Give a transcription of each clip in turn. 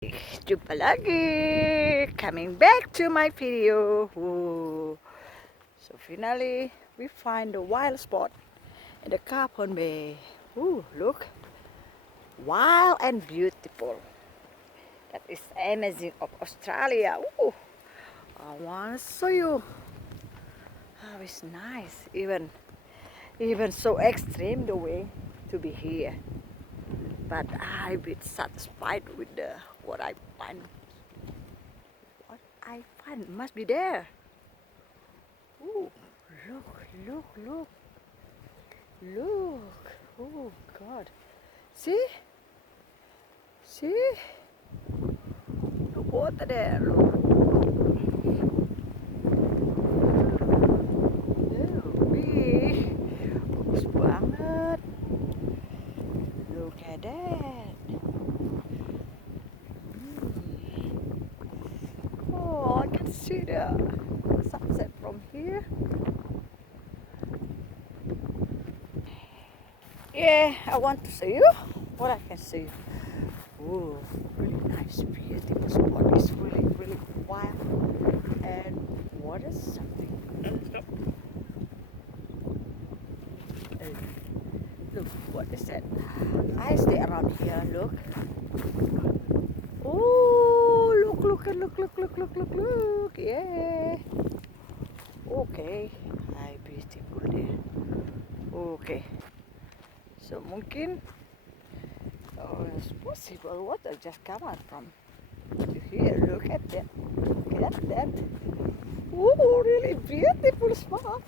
Jumpa lagi, coming back to my video. Ooh. So finally we find the wild spot in the Capon Bay. Ooh, look, wild and beautiful. That is amazing of Australia. Ooh. I want to show you how it's nice, even so extreme the way to be here. But I've been satisfied with what I find. What I find must be there. Ooh, look. Oh God. See? The water there. Look. Wih, bagus banget. Look at that. Oh, I can see the sunset from here. Yeah, I want to see you. What I can see. Oh, really nice, beautiful spot. It's really wild. And what is something? Stop. Look, what is that? I stay around here. Look. Oh, look. Yeah. Okay. Hi, beautiful there. Okay. So mungkin it's possible water just come out from here. Look at that. Oh, really beautiful spot.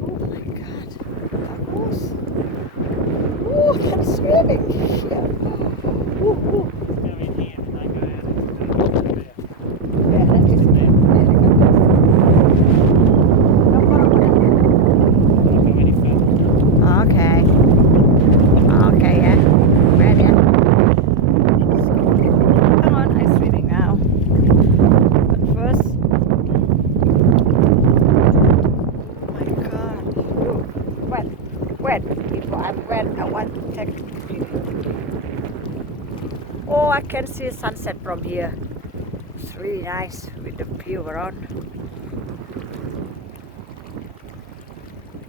Oh my God. Bagus. Oh, can swimming here. Ooh. Go in here and they go out into the there. Yeah, that is very good. No crocodile. Don't go any further. Okay. Okay, yeah. Ready? So, come on, I'm swimming now. But first, oh my God, look, wet. If I'm wet, I want to take a picture. Oh, I can see sunset from here. It's really nice with the view around.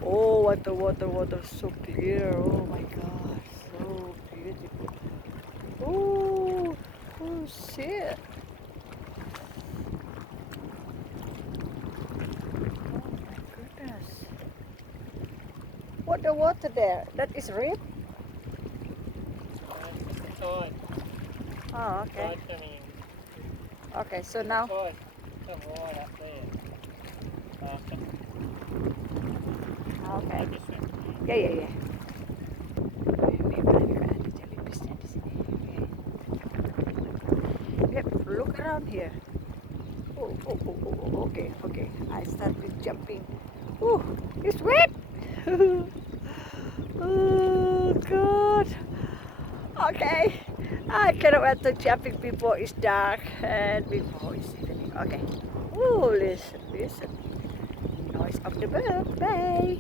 Oh, what the water so clear. Oh my God, so beautiful. Oh, shit. Oh my goodness. What the water there? That is red? Tide. Oh, okay. Tide coming in. Okay, so now. Tide come right up there. After. Okay. Just swim. Yeah. Yep, look around here. Oh, okay. I started jumping. Oh, it's wet. Oh, God. Okay. I cannot wait to jumping before it's dark and before it's evening. Okay. Oh, listen. Noise of the bird. Bye.